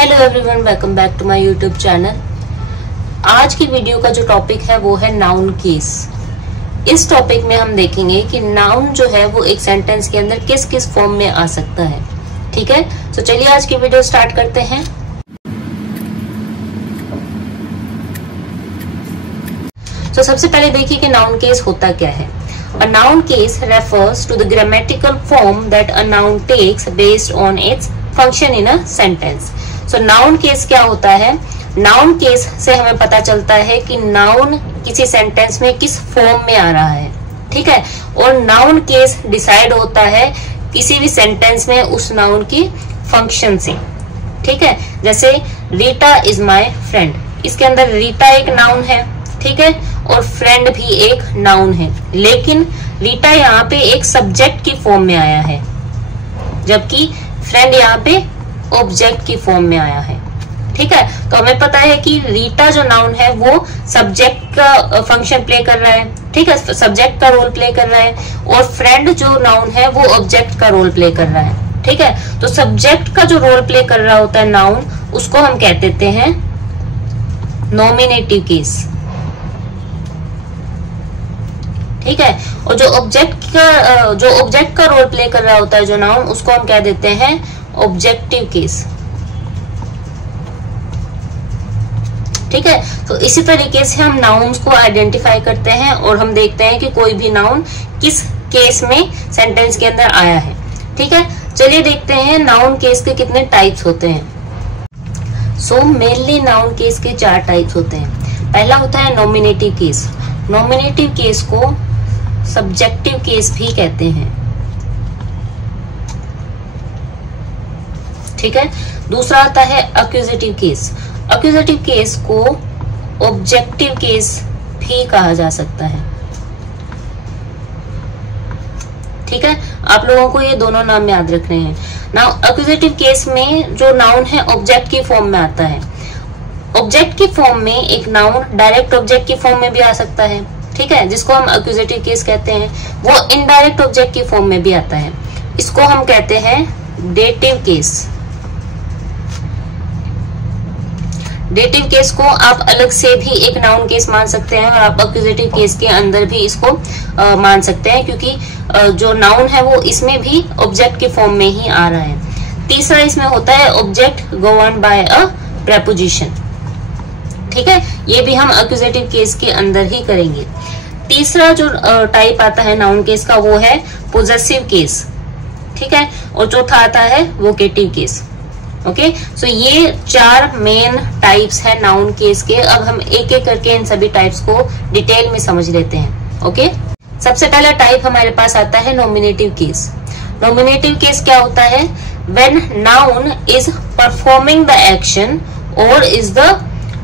Hello everyone, welcome back to my YouTube channel. आज की video का जो टॉपिक है वो है नाउन केस। इस टॉपिक में हम देखेंगे कि नाउन जो है वो एक सेंटेंस के अंदर किस किस फॉर्म में आ सकता है। ठीक है, तो चलिए आज की वीडियो स्टार्ट करते हैं। तो सबसे पहले देखिए कि नाउन केस होता क्या है। A noun case refers to the grammatical form that a noun takes based on its function in a sentence. So noun case क्या होता है? नाउन केस से हमें पता चलता है कि नाउन किसी सेंटेंस में किस फॉर्म में आ रहा है। ठीक है, और नाउन केस डिसाइड होता है किसी भी सेंटेंस में उस नाउन की फंक्शन से। ठीक है, जैसे रीटा इज माई फ्रेंड, इसके अंदर रीटा एक नाउन है, ठीक है, और फ्रेंड भी एक नाउन है, लेकिन रीटा यहाँ पे एक सब्जेक्ट की फॉर्म में आया है, जबकि फ्रेंड यहाँ पे ऑब्जेक्ट की फॉर्म में आया है। ठीक है, तो हमें पता है कि रीटा जो नाउन है वो सब्जेक्ट का फंक्शन प्ले कर रहा है। ठीक है, सब्जेक्ट का रोल प्ले कर रहा है, और फ्रेंड जो नाउन है वो ऑब्जेक्ट का रोल प्ले कर रहा है। ठीक है, तो सब्जेक्ट का जो रोल प्ले कर रहा होता है नाउन, उसको हम कह देते हैं नॉमिनेटिव केस। ठीक है, और जो ऑब्जेक्ट का रोल प्ले कर रहा होता है जो नाउन, उसको हम कह देते हैं ऑब्जेक्टिव केस। ठीक है, तो इसी तरीके से हम नाउन्स को आइडेंटिफाई करते हैं और हम देखते हैं कि कोई भी नाउन किस केस में सेंटेंस के अंदर आया है। ठीक है, चलिए देखते हैं नाउन केस के कितने टाइप्स होते हैं। सो मेनली नाउन केस के 4 टाइप्स होते हैं। पहला होता है नॉमिनेटिव केस। नॉमिनेटिव केस को सब्जेक्टिव केस भी कहते हैं। ठीक है, दूसरा आता है एक्यूजेटिव केस। एक्यूजेटिव केस को ऑब्जेक्टिव केस भी कहा जा सकता है। ठीक है, आप लोगों को ये दोनों नाम याद रखने हैं। नाउ एक्यूजेटिव केस में जो नाउन है ऑब्जेक्ट की फॉर्म में आता है। ऑब्जेक्ट की फॉर्म में एक नाउन डायरेक्ट ऑब्जेक्ट की फॉर्म में भी आ सकता है। ठीक है, जिसको हम एक्यूजेटिव केस कहते हैं। वो इनडायरेक्ट ऑब्जेक्ट की फॉर्म में भी आता है, इसको हम कहते हैं डेटिव केस। डेटिव केस को आप अलग से भी एक नाउन केस मान सकते हैं, और आप एक्यूजेटिव केस के अंदर भी इसको मान सकते हैं, क्योंकि जो नाउन है वो इसमें भी ऑब्जेक्ट की फॉर्म में ही आ रहा है। तीसरा इसमें होता है object govern by a preposition. ठीक है, ये भी हम एक्यूजेटिव केस के अंदर ही करेंगे। तीसरा जो टाइप आता है नाउन केस का वो है पोजेसिव केस। ठीक है, और चौथा आता है वोकेटिव केस। ओके, सो ये 4 मेन टाइप्स है नाउन केस के। अब हम एक एक करके इन सभी टाइप्स को डिटेल में समझ लेते हैं। ओके, सबसे पहला टाइप हमारे पास आता है नॉमिनेटिव केस। नॉमिनेटिव केस क्या होता है? When noun is performing the action और is the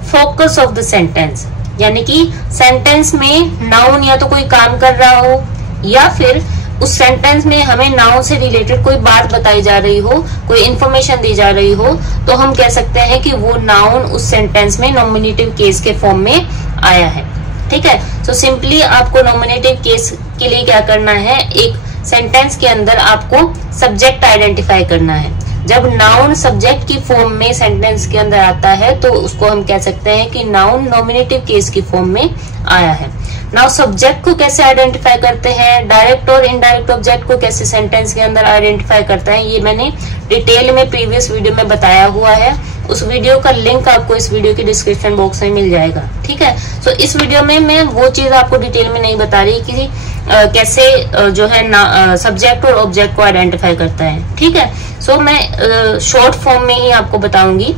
focus of the sentence, यानी कि सेंटेंस में नाउन या तो कोई काम कर रहा हो, या फिर उस सेंटेंस में हमें नाउन से रिलेटेड कोई बात बताई जा रही हो, कोई इन्फॉर्मेशन दी जा रही हो, तो हम कह सकते हैं कि वो नाउन उस सेंटेंस में नॉमिनेटिव केस के फॉर्म में आया है। ठीक है, तो सिंपली आपको नॉमिनेटिव केस के लिए क्या करना है, एक सेंटेंस के अंदर आपको सब्जेक्ट आइडेंटिफाई करना है। जब नाउन सब्जेक्ट की फॉर्म में सेंटेंस के अंदर आता है तो उसको हम कह सकते हैं कि नाउन नॉमिनेटिव केस की फॉर्म में आया है। नाउ सब्जेक्ट को कैसे आइडेंटिफाई करते हैं, डायरेक्ट और इनडायरेक्ट ऑब्जेक्ट को कैसे सेंटेंस के अंदर आइडेंटिफाई करते हैं, ये मैंने डिटेल में प्रीवियस वीडियो में बताया हुआ है। उस वीडियो का लिंक आपको इस वीडियो के डिस्क्रिप्शन बॉक्स में मिल जाएगा। ठीक है, तो इस वीडियो में मैं वो चीज आपको डिटेल में नहीं बता रही कि कैसे जो है सब्जेक्ट और ऑब्जेक्ट को आइडेंटिफाई करता है। ठीक है, सो मैं शॉर्ट फॉर्म में ही आपको बताऊंगी।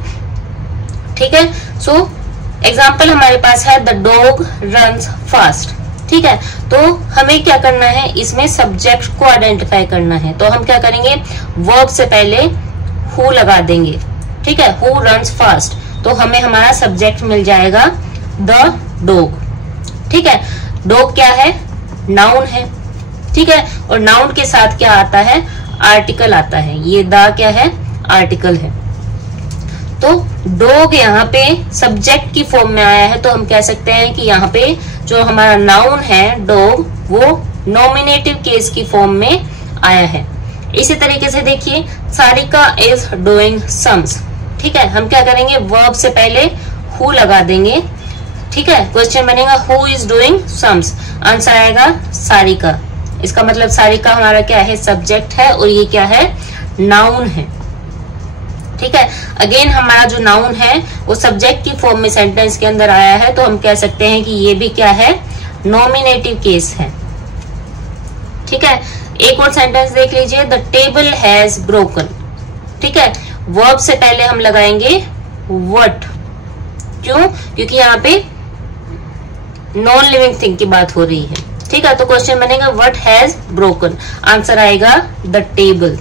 ठीक है, सो एग्जाम्पल हमारे पास है द डॉग रन्स फास्ट। ठीक है, तो हमें क्या करना है, इसमें सब्जेक्ट को आइडेंटिफाई करना है। तो हम क्या करेंगे, वर्ब से पहले हु लगा देंगे। ठीक है, हु रन्स फास्ट, तो हमें हमारा सब्जेक्ट मिल जाएगा द डॉग। ठीक है, डॉग क्या है, नाउन है। ठीक है, और नाउन के साथ क्या आता है, आर्टिकल आता है। ये द क्या है, आर्टिकल है। तो डॉग यहाँ पे सब्जेक्ट की फॉर्म में आया है, तो हम कह सकते हैं कि यहाँ पे जो हमारा नाउन है डॉग, वो नॉमिनेटिव केस की फॉर्म में आया है। इसी तरीके से देखिए, सारिका इज डूइंग सम्स। ठीक है, हम क्या करेंगे, वर्ब से पहले हु लगा देंगे। ठीक है, क्वेश्चन बनेगा who is doing sums, answer आएगा सारिका। इसका मतलब सारिका हमारा क्या है, सब्जेक्ट है, और ये क्या है, नाउन है। ठीक है, अगेन हमारा जो नाउन है वो सब्जेक्ट की फॉर्म में सेंटेंस के अंदर आया है, तो हम कह सकते हैं कि ये भी क्या है, नॉमिनेटिव केस है। ठीक है, एक और सेंटेंस देख लीजिए, द टेबल हैज ब्रोकन। ठीक है, वर्ब से पहले हम लगाएंगे व्हाट, क्यों, क्योंकि यहाँ पे नॉन लिविंग थिंग की बात हो रही है। ठीक है, तो क्वेश्चन बनेगा व्हाट हैज ब्रोकन, आंसर आएगा द टेबल।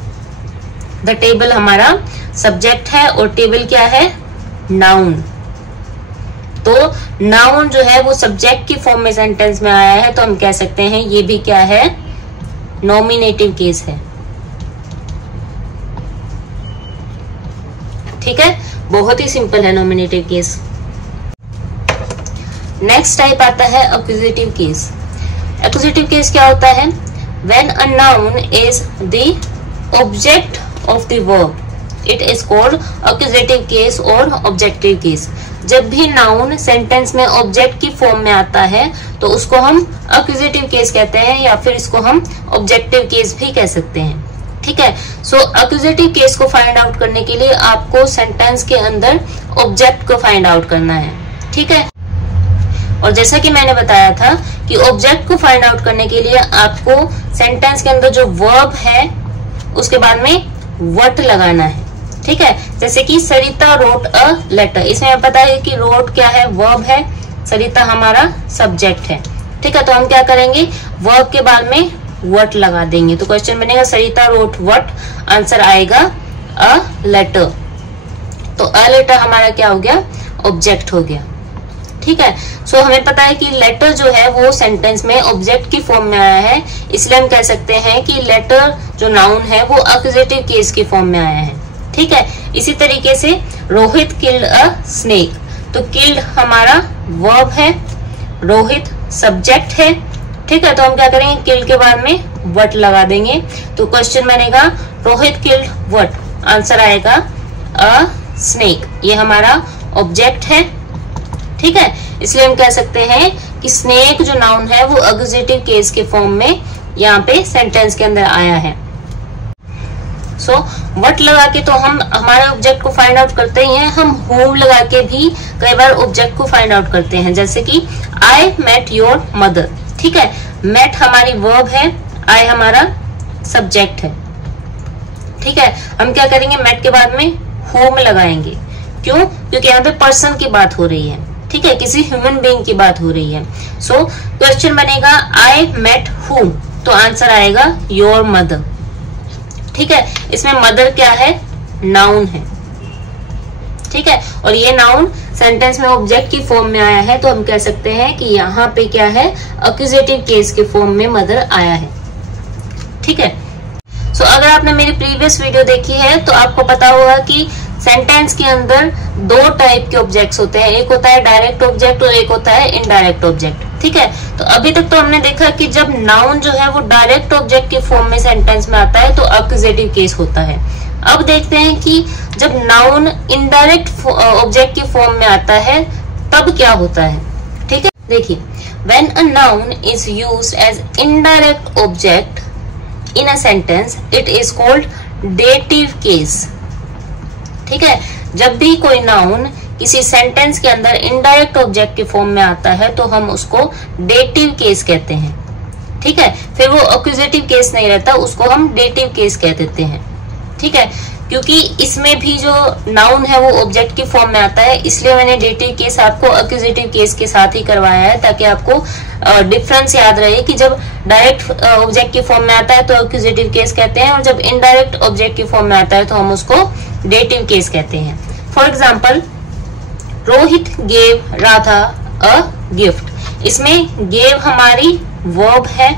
द टेबल हमारा सब्जेक्ट है और टेबल क्या है, नाउन। तो नाउन जो है वो सब्जेक्ट की फॉर्म में सेंटेंस में आया है, तो हम कह सकते हैं ये भी क्या है, नॉमिनेटिव केस है। ठीक है, बहुत ही सिंपल है नॉमिनेटिव केस। नेक्स्ट टाइप आता है एक्यूजेटिव केस। एक्यूजेटिव केस क्या होता है, when a noun is the object of the verb it is called accusative case और ऑब्जेक्टिव केस। जब भी नाउन सेंटेंस में ऑब्जेक्ट की फॉर्म में आता है तो उसको हम एक्यूजेटिव केस कहते हैं, या फिर इसको हम ऑब्जेक्टिव केस भी कह सकते हैं। ठीक है, सो एक्यूजेटिव केस को फाइंड आउट करने के लिए आपको सेंटेंस के अंदर ऑब्जेक्ट को फाइंड आउट करना है। ठीक है, और जैसा कि मैंने बताया था कि ऑब्जेक्ट को फाइंड आउट करने के लिए आपको सेंटेंस के अंदर जो वर्ब है उसके बाद में व्हाट लगाना है। ठीक है, जैसे कि सरिता रोट अ लेटर, इसमें हमें पता है कि रोट क्या है, वर्ब है, सरिता हमारा सब्जेक्ट है। ठीक है, तो हम क्या करेंगे, वर्ब के बाद में व्हाट लगा देंगे, तो क्वेश्चन बनेगा सरिता रोट व्हाट, आंसर आएगा अ लेटर। तो अ लेटर हमारा क्या हो गया, ऑब्जेक्ट हो गया। ठीक है, सो हमें पता है कि लेटर जो है वो सेंटेंस में ऑब्जेक्ट की फॉर्म में आया है, इसलिए हम कह सकते हैं कि लेटर जो नाउन है वो एक्यूजेटिव केस की फॉर्म में आया है। ठीक है, इसी तरीके से रोहित किल्ड अ स्नेक, तो किल्ड हमारा वर्ब है, रोहित सब्जेक्ट है। ठीक है, तो हम क्या करेंगे, किल्ड के बाद में व्हाट लगा देंगे, तो क्वेश्चन बनेगा रोहित किल्ड व्हाट, आंसर आएगा अ स्नेक। ये हमारा ऑब्जेक्ट है। ठीक है, इसलिए हम कह सकते हैं कि स्नेक जो नाउन है वो एक्यूजेटिव केस के फॉर्म में यहाँ पे सेंटेंस के अंदर आया है। सो व्हाट लगा के तो हम हमारे ऑब्जेक्ट को फाइंड आउट करते ही हैं, हम होम लगा के भी कई बार ऑब्जेक्ट को फाइंड आउट करते हैं, जैसे कि आई मेट योर मदर। ठीक है, मेट हमारी वर्ब है, आई हमारा सब्जेक्ट है। ठीक है, हम क्या करेंगे, मेट के बाद में होम लगाएंगे, क्यों, क्योंकि यहाँ पे पर्सन की बात हो रही है। ठीक है, किसी ह्यूमन बीइंग की बात हो रही है। सो क्वेश्चन बनेगा आई मेट हूम, तो आंसर आएगा योर मदर। ठीक है, इसमें मदर क्या है, नाउन है। ठीक है, और ये नाउन सेंटेंस में ऑब्जेक्ट की फॉर्म में आया है, तो हम कह सकते हैं कि यहाँ पे क्या है, एक्यूजेटिव केस के फॉर्म में मदर आया है। ठीक है, सो अगर आपने मेरी प्रीवियस वीडियो देखी है तो आपको पता होगा कि सेंटेंस के अंदर दो टाइप के ऑब्जेक्ट्स होते हैं, एक होता है डायरेक्ट ऑब्जेक्ट और एक होता है इनडायरेक्ट ऑब्जेक्ट। ठीक है, तो अभी तक तो हमने देखा कि जब नाउन जो है वो डायरेक्ट ऑब्जेक्ट के फॉर्म में सेंटेंस में आता है तो एक्यूजेटिव केस होता है। अब देखते हैं कि जब नाउन इनडायरेक्ट ऑब्जेक्ट की फॉर्म में आता है तब क्या होता है। ठीक है, देखिए, when a noun is used as indirect object in a sentence it is called dative case. ठीक है, जब भी कोई नाउन किसी सेंटेंस के अंदर इनडायरेक्ट ऑब्जेक्ट के फॉर्म में आता है तो हम उसको डेटिव केस कहते हैं। ठीक है, फिर वो एक्यूजेटिव केस नहीं रहता, उसको हम डेटिव केस कह देते हैं। ठीक है, क्योंकि इसमें भी जो नाउन है वो ऑब्जेक्ट की फॉर्म में आता है, इसलिए मैंने डेटिव केस आपको एक्यूजेटिव केस के साथ ही करवाया है, ताकि आपको डिफरेंस याद रहे कि जब डायरेक्ट ऑब्जेक्ट की फॉर्म में आता है तो एक्यूजेटिव केस कहते हैं, और जब इनडायरेक्ट ऑब्जेक्ट की फॉर्म में आता है तो हम उसको डेटिव केस कहते हैं। For example, Rohit gave Radha a gift, इसमें गेव हमारी वर्ब है,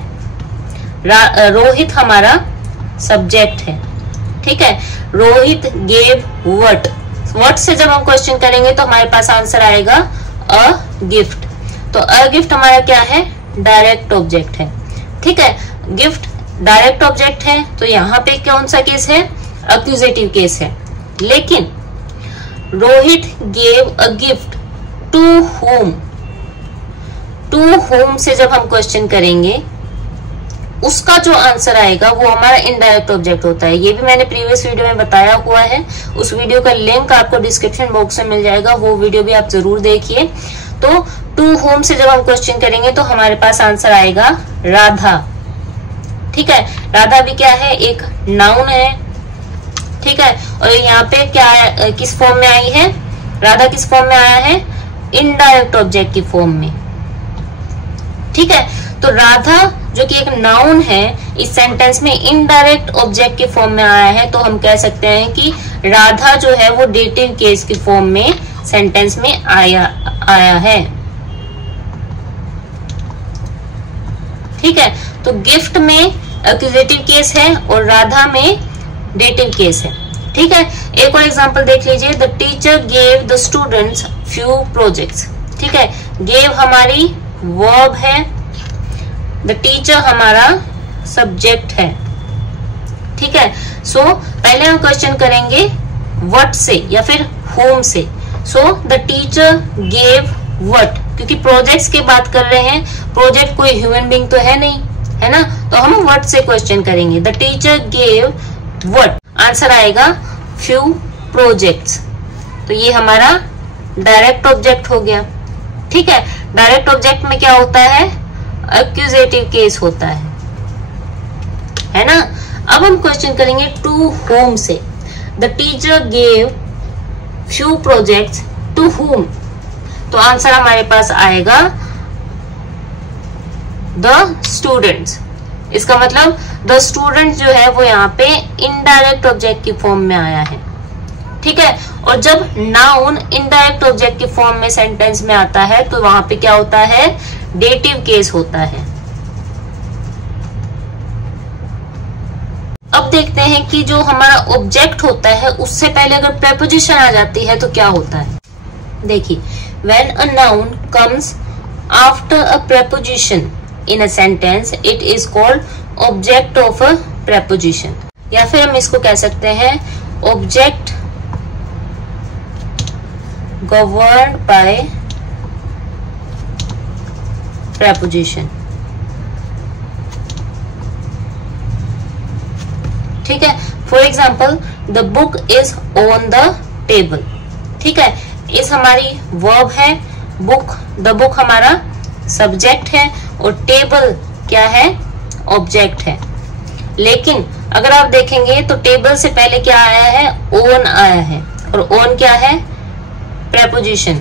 रोहित हमारा सब्जेक्ट है। ठीक है, रोहित गेव व्हाट, व्हाट से जब हम क्वेश्चन करेंगे तो हमारे पास आंसर आएगा अ गिफ्ट। तो अ गिफ्ट हमारा क्या है, डायरेक्ट ऑब्जेक्ट है। ठीक है, गिफ्ट डायरेक्ट ऑब्जेक्ट है, तो यहाँ पे कौन सा केस है, एक्यूजेटिव केस है। लेकिन Rohit gave a gift to him. To him से जब हम क्वेश्चन करेंगे उसका जो आंसर आएगा वो हमारा इनडायरेक्ट ऑब्जेक्ट होता है। ये भी मैंने प्रीवियस वीडियो में बताया हुआ है, उस वीडियो का लिंक आपको डिस्क्रिप्शन बॉक्स में मिल जाएगा, वो वीडियो भी आप जरूर देखिए। तो टू होम से जब हम क्वेश्चन करेंगे तो हमारे पास आंसर आएगा राधा। ठीक है, राधा भी क्या है, एक नाउन है। ठीक है, और यहाँ पे क्या किस फॉर्म में आई है, राधा किस फॉर्म में आया है, इनडायरेक्ट ऑब्जेक्ट की फॉर्म में। ठीक है, तो राधा जो कि एक नाउन है इस सेंटेंस में इनडायरेक्ट ऑब्जेक्ट की फॉर्म में आया है, तो हम कह सकते हैं कि राधा जो है वो डेटिव केस की फॉर्म में सेंटेंस में आया है। ठीक है, तो गिफ्ट में एक्यूजेटिव केस है और राधा में डेटिव केस है। ठीक है, एक और एग्जांपल देख लीजिए, the teacher gave the students few projects. ठीक है, गेव हमारी वर्ब है, द टीचर हमारा सब्जेक्ट है। ठीक है, सो पहले हम क्वेश्चन करेंगे व्हाट से या फिर होम से। So the teacher gave what, क्योंकि प्रोजेक्ट्स की बात कर रहे हैं, प्रोजेक्ट कोई ह्यूमन बीइंग तो है नहीं, है ना, तो हम व्हाट से क्वेश्चन करेंगे। The teacher gave what, answer आएगा फ्यू प्रोजेक्ट्स। तो ये हमारा डायरेक्ट ऑब्जेक्ट हो गया। ठीक है, डायरेक्ट ऑब्जेक्ट में क्या होता है, एक्यूजेटिव केस होता है ना। अब हम क्वेश्चन करेंगे टू होम से। The teacher gave few projects to him, तो आंसर हमारे पास आएगा द स्टूडेंट्स। इसका मतलब द स्टूडेंट जो है वो यहाँ पे इनडायरेक्ट ऑब्जेक्ट की फॉर्म में आया है। ठीक है, और जब नाउन इनडायरेक्ट ऑब्जेक्ट की फॉर्म में सेंटेंस में आता है तो वहां पे क्या होता है, डेटिव केस होता है। अब देखते हैं कि जो हमारा ऑब्जेक्ट होता है उससे पहले अगर प्रेपोजिशन आ जाती है तो क्या होता है। देखिए, when a noun comes after a preposition in a sentence it is called object of a preposition, या फिर हम इसको कह सकते हैं ऑब्जेक्ट governed by preposition। ठीक है, for example the book is on the table. ठीक है, इस हमारी वर्ब है, बुक, द बुक हमारा सब्जेक्ट है और टेबल क्या है, ऑब्जेक्ट है। लेकिन अगर आप देखेंगे तो टेबल से पहले क्या आया है, ऑन आया है, और ऑन क्या है, प्रेपोजिशन,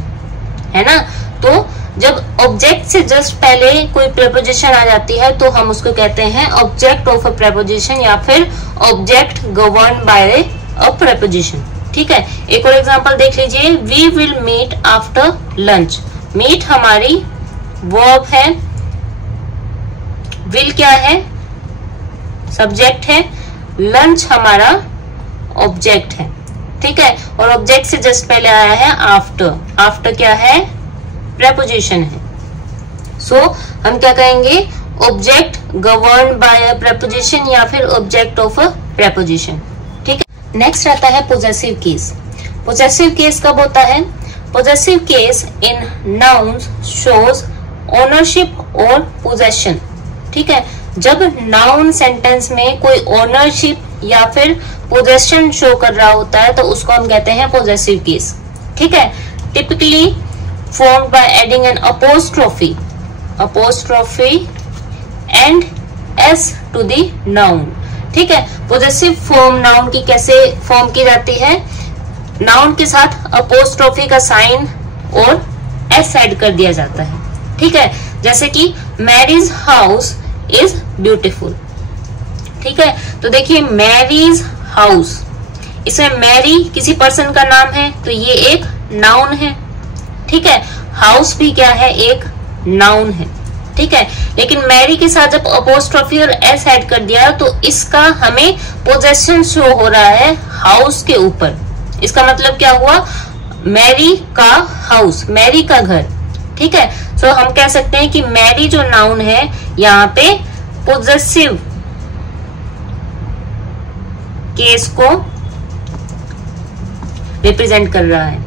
है ना। तो जब ऑब्जेक्ट से जस्ट पहले कोई प्रेपोजिशन आ जाती है तो हम उसको कहते हैं ऑब्जेक्ट ऑफ अ प्रेपोजिशन या फिर object governed by a preposition. ठीक है, एक और एग्जांपल देख लीजिए, we will meet after lunch. Meet हमारी वर्ब है, विल क्या है, सब्जेक्ट है, लंच हमारा ऑब्जेक्ट है। ठीक है, और ऑब्जेक्ट से जस्ट पहले आया है आफ्टर। आफ्टर क्या है, प्रेपोजिशन है। सो हम क्या कहेंगे, object governed by a preposition या फिर ऑब्जेक्ट ऑफ अ प्रेपोजिशन। ठीक है, नेक्स्ट रहता है पोजेसिव केस। पोजेसिव केस कब होता है, possessive case in nouns shows ownership और पोजेशन। ठीक है, जब नाउन सेंटेंस में कोई ओनरशिप या फिर पोजेशन शो कर रहा होता है तो उसको हम कहते हैं पोजेसिव केस। ठीक है, typically formed by adding an apostrophe and s to the noun. ठीक है, पोजेसिव फॉर्म नाउन की कैसे फॉर्म की जाती है, नाउन के साथ अपोस्ट्रोफी का साइन और एस ऐड कर दिया जाता है। ठीक है, जैसे कि मैरीज हाउस इज ब्यूटीफुल। ठीक है, तो देखिए मैरीज हाउस, इसमें मैरी किसी पर्सन का नाम है तो ये एक नाउन है। ठीक है, हाउस भी क्या है, एक नाउन है। ठीक है, लेकिन मैरी के साथ जब अपोस्ट्रोफी और एस ऐड कर दिया तो इसका हमें पोजेशन शो हो रहा है हाउस के ऊपर। इसका मतलब क्या हुआ, मैरी का हाउस, मैरी का घर। ठीक है, सो हम कह सकते हैं कि मैरी जो नाउन है यहाँ पे पोजेसिव केस को रिप्रेजेंट कर रहा है।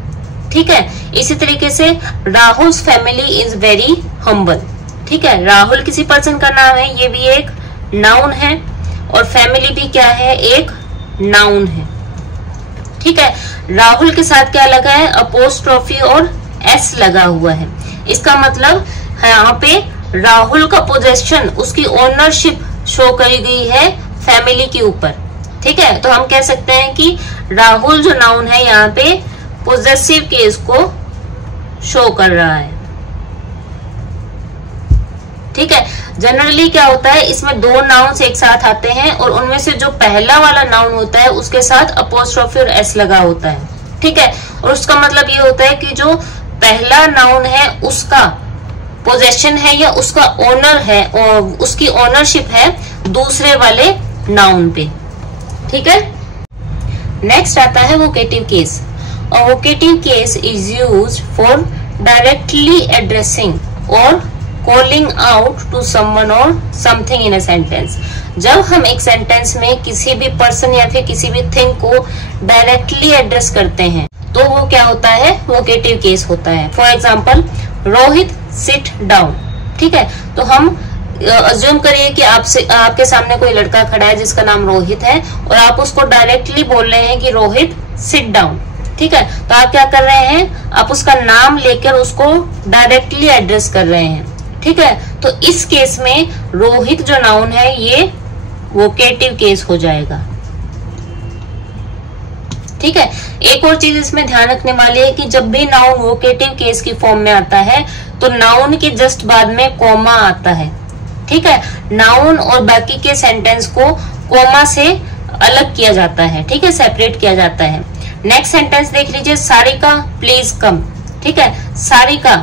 ठीक है, इसी तरीके से Rahul family is very humble. ठीक है, राहुल किसी पर्सन का नाम है, ये भी एक नाउन है, और फैमिली भी क्या है, एक नाउन है। ठीक है, राहुल के साथ क्या लगा है, अपोस्ट्रोफी और एस लगा हुआ है। इसका मतलब यहाँ पे राहुल का पोजेशन, उसकी ओनरशिप शो करी गई है फैमिली के ऊपर। ठीक है, तो हम कह सकते हैं कि राहुल जो नाउन है यहाँ पे पोजेसिव केस को शो कर रहा है। ठीक है, जनरली क्या होता है, इसमें दो नाउन्स एक साथ आते हैं और उनमें से जो पहला वाला नाउन होता है उसके साथ अपोस्ट्रोफी और एस लगा होता है। ठीक है, और उसका मतलब ये होता है कि जो पहला नाउन है उसका पोजेशन है या उसका ओनर है और उसकी ओनरशिप है दूसरे वाले नाउन पे। ठीक है, नेक्स्ट आता है vocative case. A vocative case is used for directly addressing or calling out to someone or something in a sentence। जब हम एक सेंटेंस में किसी भी पर्सन या फिर किसी भी थिंग को डायरेक्टली एड्रेस करते हैं तो वो क्या होता है, वोकेटिव केस होता है। For example, Rohit sit down. ठीक है, तो हम अज्यूम करिए कि आपके सामने कोई लड़का खड़ा है जिसका नाम रोहित है और आप उसको डायरेक्टली बोल रहे हैं कि रोहित सिट डाउन। ठीक है, तो आप क्या कर रहे हैं, आप उसका नाम लेकर उसको डायरेक्टली एड्रेस कर रहे हैं। ठीक है, तो इस केस में रोहित जो नाउन है ये वोकेटिव केस हो जाएगा। ठीक है, एक और चीज इसमें ध्यान रखने वाली है कि जब भी नाउन वोकेटिव केस की फॉर्म में आता है तो नाउन के जस्ट बाद में कॉमा आता है। ठीक है, नाउन और बाकी के सेंटेंस को कॉमा से अलग किया जाता है। ठीक है, सेपरेट किया जाता है। नेक्स्ट सेंटेंस देख लीजिए, सारिका प्लीज कम। ठीक है, सारिका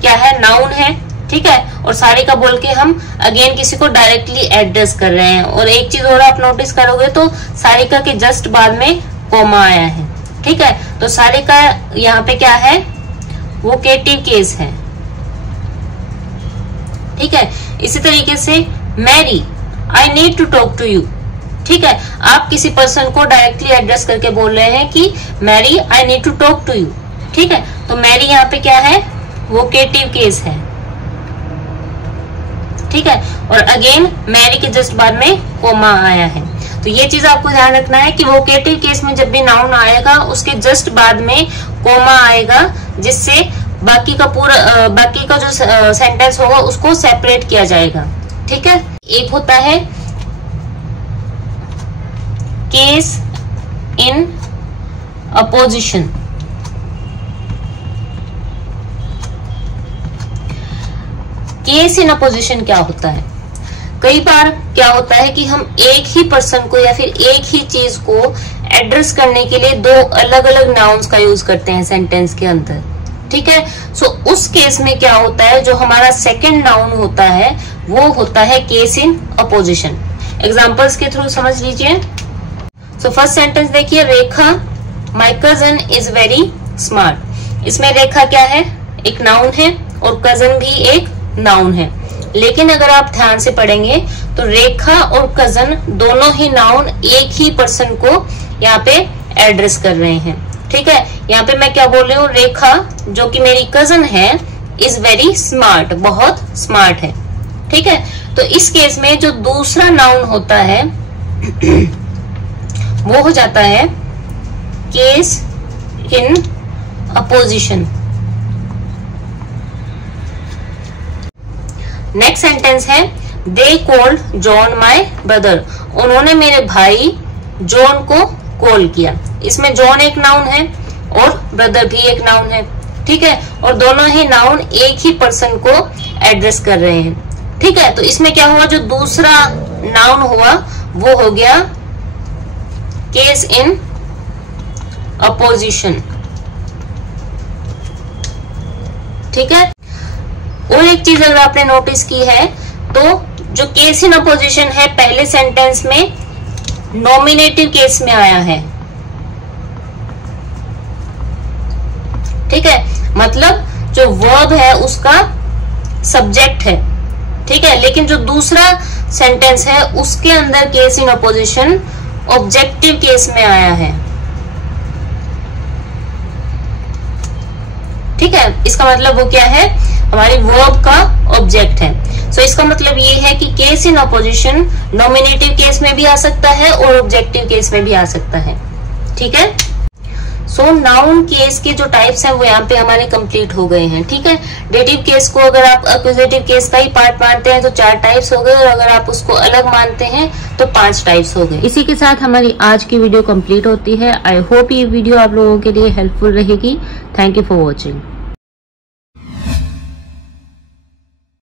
क्या है, नाउन है। ठीक है, और सारिका बोल के हम अगेन किसी को डायरेक्टली एड्रेस कर रहे हैं। और एक चीज और आप नोटिस करोगे तो सारिका के जस्ट बाद में कॉमा आया है। ठीक है, तो सारिका यहाँ पे क्या है, वोकेटिव केस है। ठीक है, इसी तरीके से Mary I need to talk to you. ठीक है, आप किसी पर्सन को डायरेक्टली एड्रेस करके बोल रहे हैं कि Mary I need to talk to you. ठीक है, तो मैरी यहाँ पे क्या है, वोकेटिव केस है। ठीक है, और अगेन मैरी के जस्ट बाद में कोमा आया है। तो ये चीज आपको ध्यान रखना है कि वोकेटिव केस में जब भी नाउन आएगा उसके जस्ट बाद में कोमा आएगा, जिससे बाकी का जो सेंटेंस होगा उसको सेपरेट किया जाएगा। ठीक है, एक होता है case in opposition. Case in opposition क्या होता है, कई बार क्या होता है कि हम एक ही पर्सन को या फिर एक ही चीज को एड्रेस करने के लिए दो अलग अलग नाउन्स का यूज करते हैं सेंटेंस के अंदर। ठीक है, सो उस केस में क्या होता है, जो हमारा सेकंड नाउन होता है वो होता है केस इन अपोजिशन। एग्जांपल्स के थ्रू समझ लीजिए। सो फर्स्ट सेंटेंस देखिए, Rekha my cousin is very smart. इसमें रेखा क्या है, एक नाउन है और कजन भी एक नाउन है। लेकिन अगर आप ध्यान से पढ़ेंगे तो रेखा और कजन दोनों ही नाउन एक ही पर्सन को यहाँ पे एड्रेस कर रहे हैं। ठीक है, यहाँ पे मैं क्या बोल रही हूँ, रेखा जो कि मेरी कजन है इज वेरी स्मार्ट, बहुत स्मार्ट है। ठीक है, तो इस केस में जो दूसरा नाउन होता है वो हो जाता है case in apposition. Next sentence है, they called John my brother. उन्होंने मेरे भाई जॉन को कॉल किया। इसमें जॉन एक नाउन है और ब्रदर भी एक नाउन है। ठीक है, और दोनों ही नाउन एक ही पर्सन को एड्रेस कर रहे हैं। ठीक है, तो इसमें क्या हुआ, जो दूसरा नाउन हुआ वो हो गया केस इन अपोजिशन। ठीक है, और एक चीज अगर आपने नोटिस की है तो जो केस इन अपोजिशन है पहले सेंटेंस में नॉमिनेटिव केस में आया है। ठीक है, मतलब जो वर्ब है उसका सब्जेक्ट है। ठीक है, लेकिन जो दूसरा सेंटेंस है उसके अंदर case in opposition objective case में आया है। ठीक है, इसका मतलब वो क्या है, हमारी वर्ब का ऑब्जेक्ट है। सो इसका मतलब ये है कि case in opposition nominative case में भी आ सकता है और ऑब्जेक्टिव केस में भी आ सकता है। ठीक है, सो नाउन केस के जो टाइप्स हैं वो यहाँ पे हमारे कंप्लीट हो गए हैं। ठीक है, डेटिव केस को अगर आप एक्विजिटिव केस का ही पार्ट मानते हैं तो 4 टाइप्स हो गए, और अगर आप उसको अलग मानते हैं तो 5 टाइप्स हो गए। इसी के साथ हमारी आज की वीडियो कंप्लीट होती है। आई होप ये वीडियो आप लोगों के लिए हेल्पफुल रहेगी। Thank you for watching.